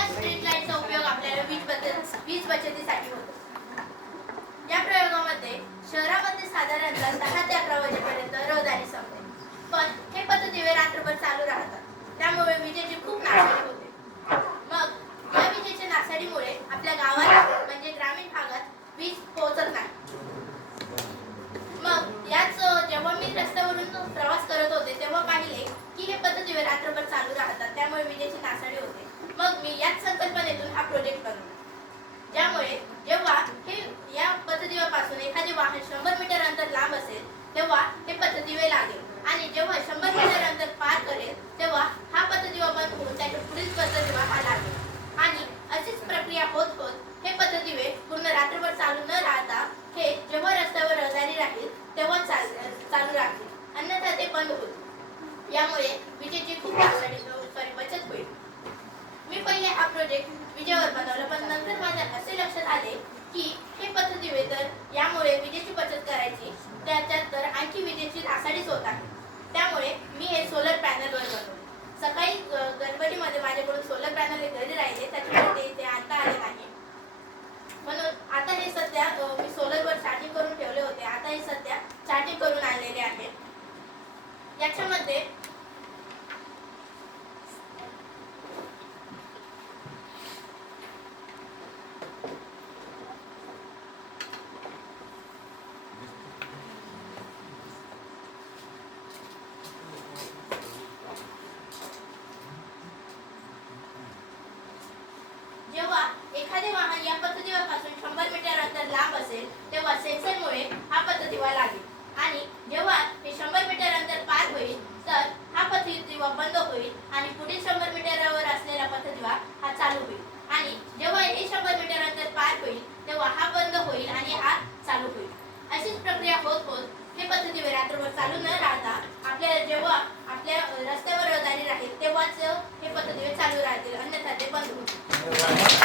या स्ट्रीट लाईटचा उपयोग आपल्याला वीज बचतीसाठी होतो. या प्रयोगामध्ये शहरामध्ये साधारणतः 10 ते 11 वाजेपर्यंत रहदारी संपते, पण हे पथदिवे रात्रभर चालू राहतात. त्यामुळे विजेची खूप नासाडी होते. मग या विजेच्या नासाडीमुळे आपल्या गावात म्हणजे ग्रामीण भागात वीज पोहोचत नाही. मग याच जेव्हा मी रस्त्यावरून प्रवास करत होते तेव्हा पाहिले की हे पथदिवे रात्रभर चालू राहतात, त्यामुळे विजेची नासाडी होते. मग मी याच संकल्पनेतून हा प्रोजेक्ट बनवला, ज्यामुळे जेव्हा हे या पथदिव्यापासून एखादे वाहन 100 मीटर अंतर लांब असेल तेव्हा हे पथदिवे लागेल आणि जेव्हा 100 मीटर अंतर पार करेल तेव्हा हा पथदिवा बंद होऊन त्याच्या पुढील पथदिवा हा लागेल आणि अशीच प्रक्रिया होत होत हे पथदिवे पूर्ण रात्रभर चालू न राहता हे जेव्हा रस्त्यावर रहदारी राहील तेव्हा चालू राहतील, अन्यथा ते बंद होतील. यामुळे विजेची खूप बचत होईल. मी पहिले हा प्रोजेक्ट विजेवर बनवला, पण नंतर माझ्या असे लक्षात आले की हे पथदिवे तर यामुळे विजेची बचत करायची, त्याच्यात तर आणखी विजेची नासाडीच होत आहे. त्यामुळे मी हे सोलर पॅनलवर बनवले. सकाळी गडबडीमध्ये माझ्याकडून सोलर पॅनल घरी राहिले, त्याच्यामुळे ते आणता आले नाही. म्हणून आता हे सध्या मी सोलरवर चार्जिंग करून ठेवले होते, आता हे सध्या चार्जिंग करून आणलेले आहे. याच्यामध्ये जेव्हा एखादे वाहन या पथदिव्यापासून 100 मीटर अंतर लांब असेल तेव्हा सेन्सरमुळे हा पथदिवा लागेल आणि जेव्हा हे 100 मीटर अंतर पार होईल तर हा पथदिवा बंद होईल आणि पुढील 100 मीटरवर असलेला पथदिवा हा चालू होईल आणि जेव्हा हे 100 मीटर अंतर पार होईल तेव्हा हा बंद होईल आणि हा चालू होईल. अशीच प्रक्रिया होत होत हे पथदिवे रात्रभर चालू न राहता जेव्हा आपल्या रस्त्यावर रहदारी राहील तेव्हाच हे पथदिवे चालू राहतील, अन्यथा ते बंद होतील.